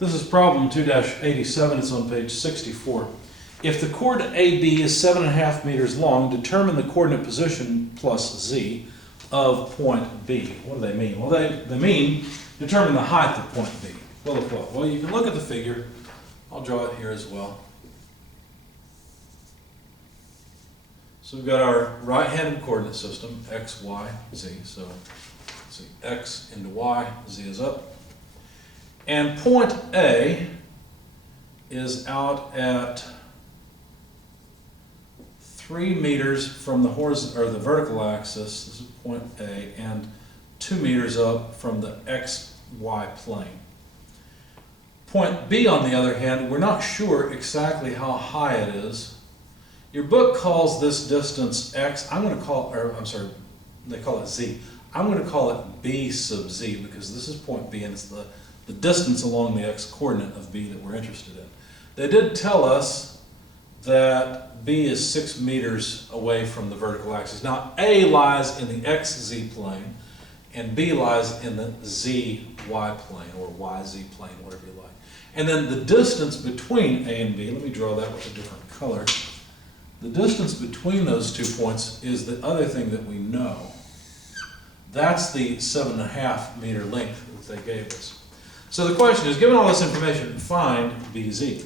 This is problem 2-87, it's on page 64. If the coordinate AB is 7.5 meters long, determine the coordinate position plus z of point B. What do they mean? Well, they mean determine the height of point B. Well, you can look at the figure. I'll draw it here as well. So we've got our right-handed coordinate system, x, y, z. So let's see, x into y, z is up. And point A is out at 3 meters from the horizontal or the vertical axis. This is point A, and 2 meters up from the xy plane. Point B, on the other hand, we're not sure exactly how high it is. Your book calls this distance x. I'm going to call, or I'm sorry, they call it z. I'm going to call it b sub z because this is point B and it's the distance along the x-coordinate of B that we're interested in. They did tell us that B is 6 meters away from the vertical axis. Now A lies in the xz plane and B lies in the zy plane or yz plane, whatever you like. And then the distance between A and B, let me draw that with a different color. The distance between those 2 points is the other thing that we know. That's the 7.5 meter length that they gave us. So the question is, given all this information, find BZ.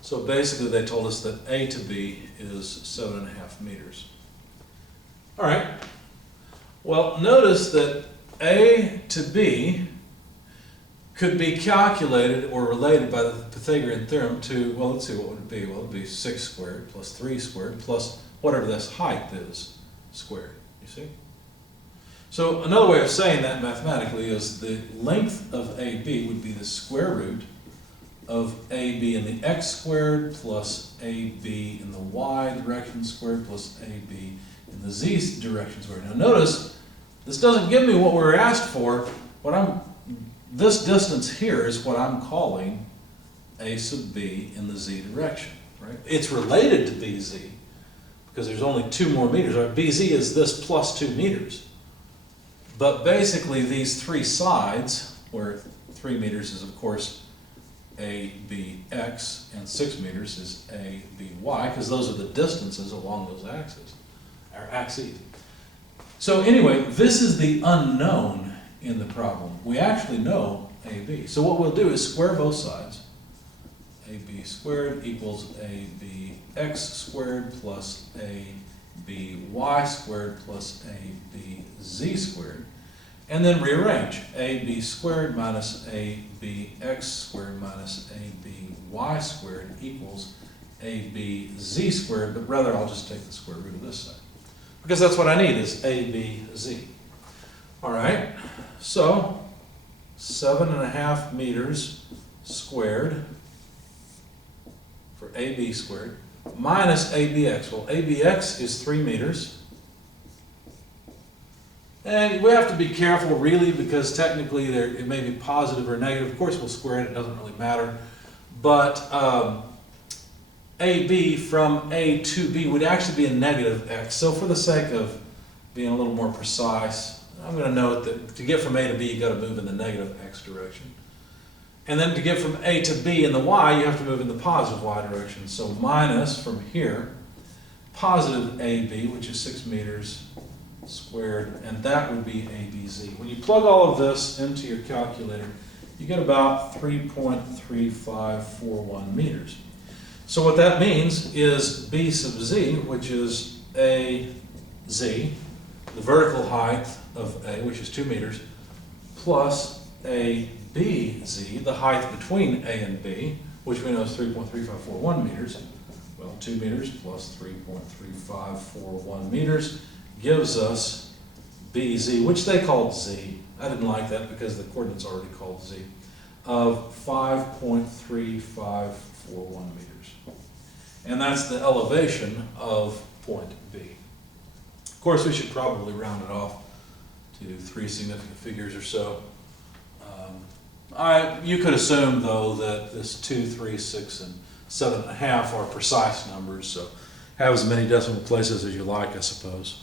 So basically they told us that A to B is 7.5 meters. All right. Well, notice that A to B could be calculated or related by the Pythagorean theorem to, well, let's see, what would it be? Well, it would be 6 squared plus 3 squared plus whatever this height is squared, you see? So another way of saying that mathematically is the length of AB would be the square root of AB in the x squared plus AB in the y direction squared plus AB in the z direction squared. Now notice, this doesn't give me what we were asked for. This distance here is what I'm calling A sub B in the z direction, right? It's related to BZ because there's only 2 more meters. Right? BZ is this plus 2 meters. But basically these 3 sides, where 3 meters is of course ABX and 6 meters is ABY, because those are the distances along those axes. So anyway, this is the unknown in the problem. We actually know AB. So what we'll do is square both sides. AB squared equals ABX squared plus ABY squared plus ABZ squared. And then rearrange. AB squared minus ABX squared minus ABY squared equals ABZ squared, but rather I'll just take the square root of this side. Because that's what I need is ABZ. All right, so 7.5 meters squared for AB squared minus ABX. Well, ABX is 3 meters. And we have to be careful really because technically it may be positive or negative. Of course we'll square it, it doesn't really matter. But AB from A to B would actually be a negative x. So for the sake of being a little more precise, I'm going to note that to get from A to B, you've got to move in the negative x direction. And then to get from A to B in the y, you have to move in the positive y direction. So minus from here, positive AB, which is 6 meters squared, and that would be ABZ. When you plug all of this into your calculator, you get about 3.3541 meters. So what that means is B sub z, which is AZ, the vertical height of A, which is 2 meters, plus ABZ, the height between A and B, which we know is 3.3541 meters. Well, 2 meters plus 3.3541 meters gives us BZ, which they called Z. I didn't like that because the coordinates already called Z, of 5.3541 meters. And that's the elevation of point B. Of course, we should probably round it off to 3 significant figures or so. You could assume, though, that this 2, 3, 6, and 7.5 are precise numbers, so have as many decimal places as you like, I suppose.